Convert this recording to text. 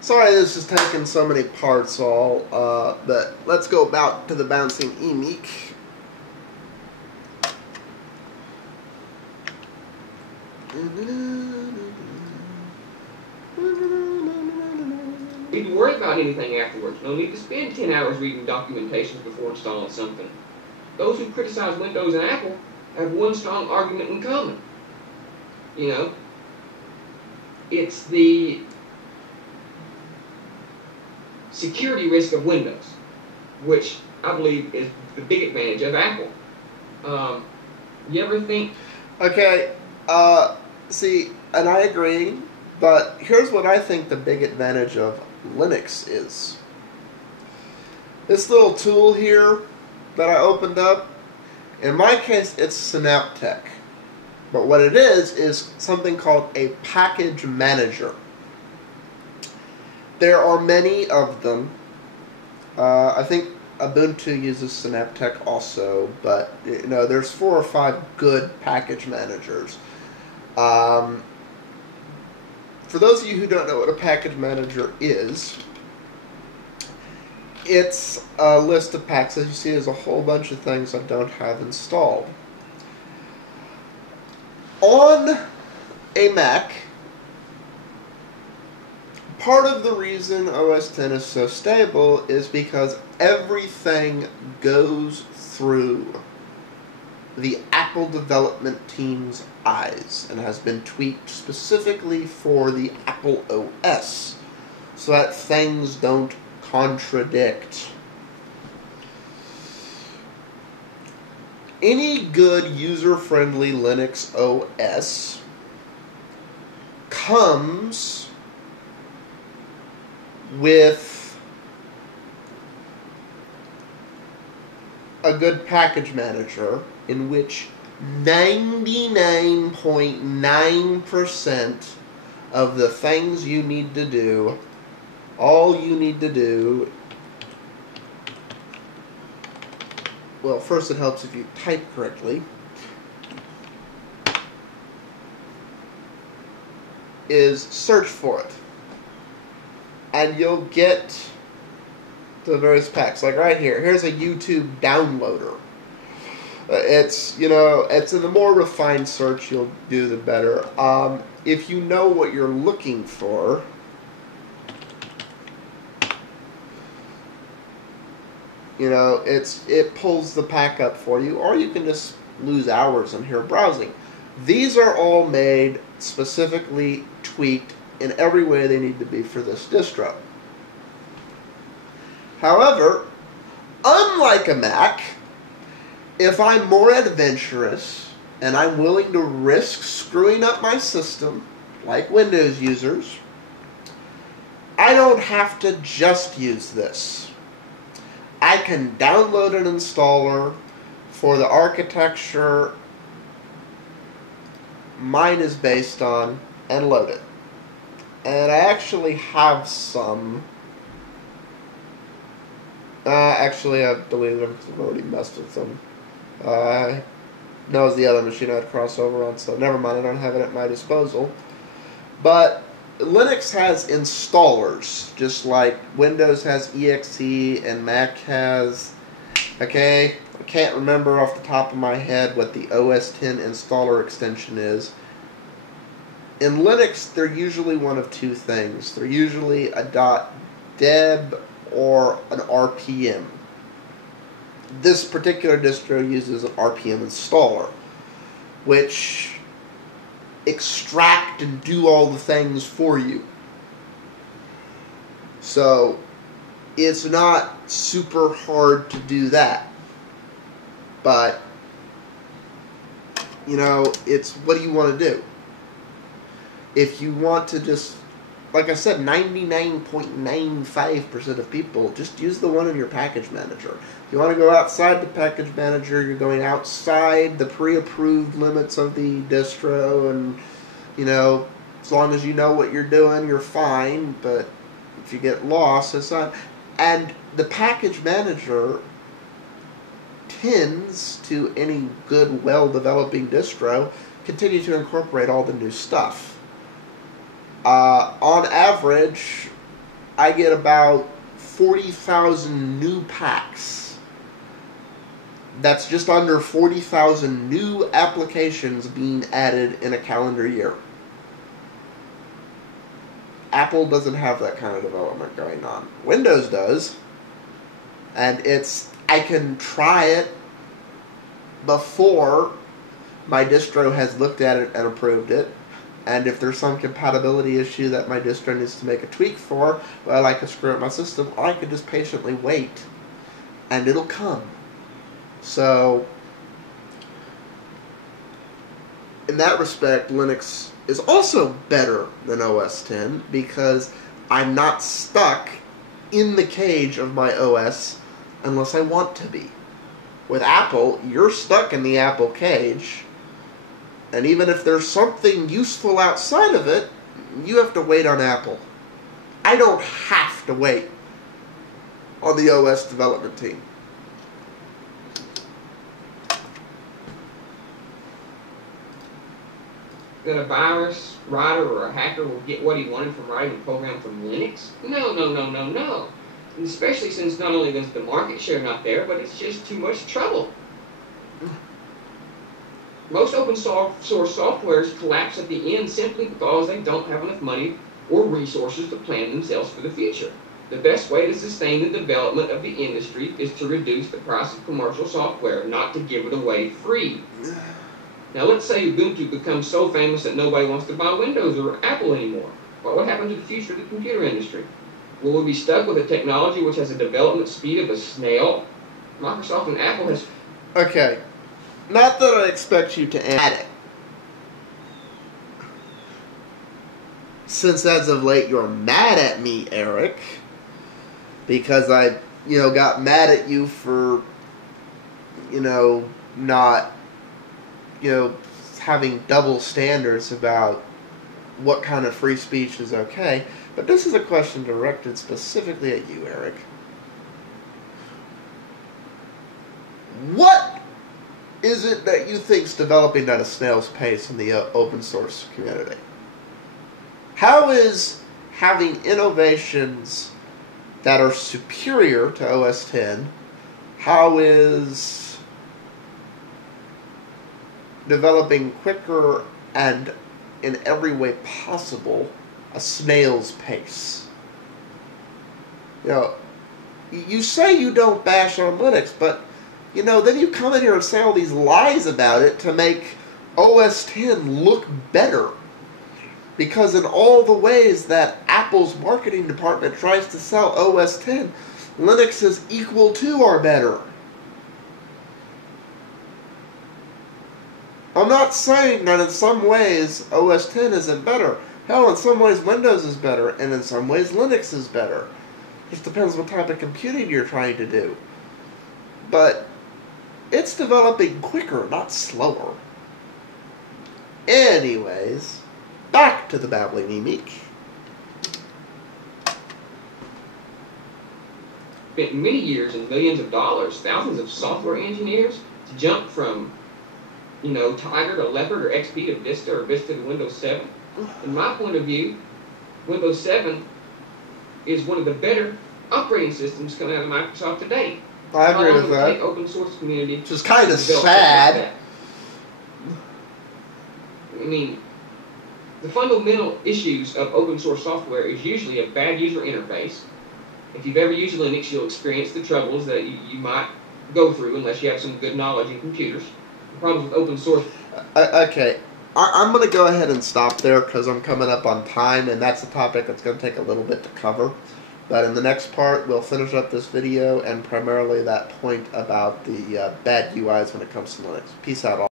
Sorry this is taking so many parts all, but let's go back to the bouncing Emeek. Need to worry about anything afterwards. No need to spend 10 hours reading documentations before installing something. Those who criticize Windows and Apple have one strong argument in common. You know, it's the security risk of Windows, which I believe is the big advantage of Apple. You ever think... Okay, see, and I agree, but here's what I think the big advantage of Linux is. This little tool here that I opened up, in my case it's Synaptech, but what it is something called a package manager. There are many of them. I think Ubuntu uses Synaptech also, but you know, there's 4 or 5 good package managers. For those of you who don't know what a package manager is, it's a list of packs. As you see, there's a whole bunch of things I don't have installed. On a Mac, part of the reason OS X is so stable is because everything goes through the Apple development team's eyes and has been tweaked specifically for the Apple OS so that things don't contradict. Any good user-friendly Linux OS comes with a good package manager in which 99.9% of the things you need to do, all you need to do, well, first it helps if you type correctly, is search for it. And you'll get the various packs. Like right here, here's a YouTube downloader. It's, you know, it's in the more refined search you'll do, the better. If you know what you're looking for, you know, it pulls the pack up for you, or you can just lose hours in here browsing. These are all made specifically tweaked in every way they need to be for this distro. However, unlike a Mac, if I'm more adventurous and I'm willing to risk screwing up my system, like Windows users, I don't have to just use this. I can download an installer for the architecture mine is based on and load it. And I actually have some. Actually, I've deleted them because I've already messed with them. No, it was the other machine I had crossover on, so never mind, I don't have it at my disposal. But Linux has installers, just like Windows has exe and Mac has, okay, I can't remember off the top of my head what the OS X installer extension is. In Linux, they're usually one of two things. They're usually a .deb or an RPM. This particular distro uses an RPM installer, which extract and do all the things for you. So it's not super hard to do that. But, you know, it's what do you want to do? If you want to just, like I said, 99.95% of people just use the one in your package manager. If you want to go outside the package manager, you're going outside the pre-approved limits of the distro, and, you know, as long as you know what you're doing, you're fine, but if you get lost, it's not. And the package manager tends to, any good, well-developing distro, continue to incorporate all the new stuff. On average, I get about 40,000 new packs. That's just under 40,000 new applications being added in a calendar year. Apple doesn't have that kind of development going on. Windows does. And I can try it before my distro has looked at it and approved it. And if there's some compatibility issue that my distro needs to make a tweak for, well, I can screw up my system, or I can just patiently wait, and it'll come. So, in that respect, Linux is also better than OS X because I'm not stuck in the cage of my OS unless I want to be. With Apple, you're stuck in the Apple cage, and even if there's something useful outside of it, you have to wait on Apple. I don't have to wait on the OS development team. That a virus writer or a hacker will get what he wanted from writing a program from Linux? No, no, no, no, no. And especially since not only is the market share not there, but it's just too much trouble. Most open source softwares collapse at the end simply because they don't have enough money or resources to plan themselves for the future. The best way to sustain the development of the industry is to reduce the price of commercial software, not to give it away free. Now let's say Ubuntu becomes so famous that nobody wants to buy Windows or Apple anymore. What would happen to the future of the computer industry? Will we be stuck with a technology which has a development speed of a snail? Microsoft and Apple has... Okay. Not that I expect you to add it. Since as of late you're mad at me, Eric, because I, got mad at you for, not, having double standards about what kind of free speech is okay. But this is a question directed specifically at you, Eric. What is it that you think's developing at a snail's pace in the open source community? How is having innovations that are superior to OS X, how is developing quicker and in every way possible a snail's pace? You say you don't bash on Linux, but then you come in here and say all these lies about it to make OS X look better. Because in all the ways that Apple's marketing department tries to sell OS X, Linux is equal to or better. I'm not saying that in some ways OS X isn't better. Hell, in some ways Windows is better, and in some ways Linux is better. It just depends what type of computing you're trying to do. But it's developing quicker, not slower. Anyways, back to the babbling Emeek. Spent many years and millions of dollars, thousands of software engineers to jump from, Tiger to Leopard or XP to Vista or Vista to Windows 7. In my point of view, Windows 7 is one of the better operating systems coming out of Microsoft today. I agree with that. Take open source community, which is kind of sad. I mean, the fundamental issues of open source software is usually a bad user interface. If you've ever used Linux, you'll experience the troubles that you might go through unless you have some good knowledge in computers. The problems with open source... Okay, I'm going to go ahead and stop there because I'm coming up on time, and that's a topic that's going to take a little bit to cover. But in the next part, we'll finish up this video and primarily that point about the bad UIs when it comes to Linux. Peace out, all.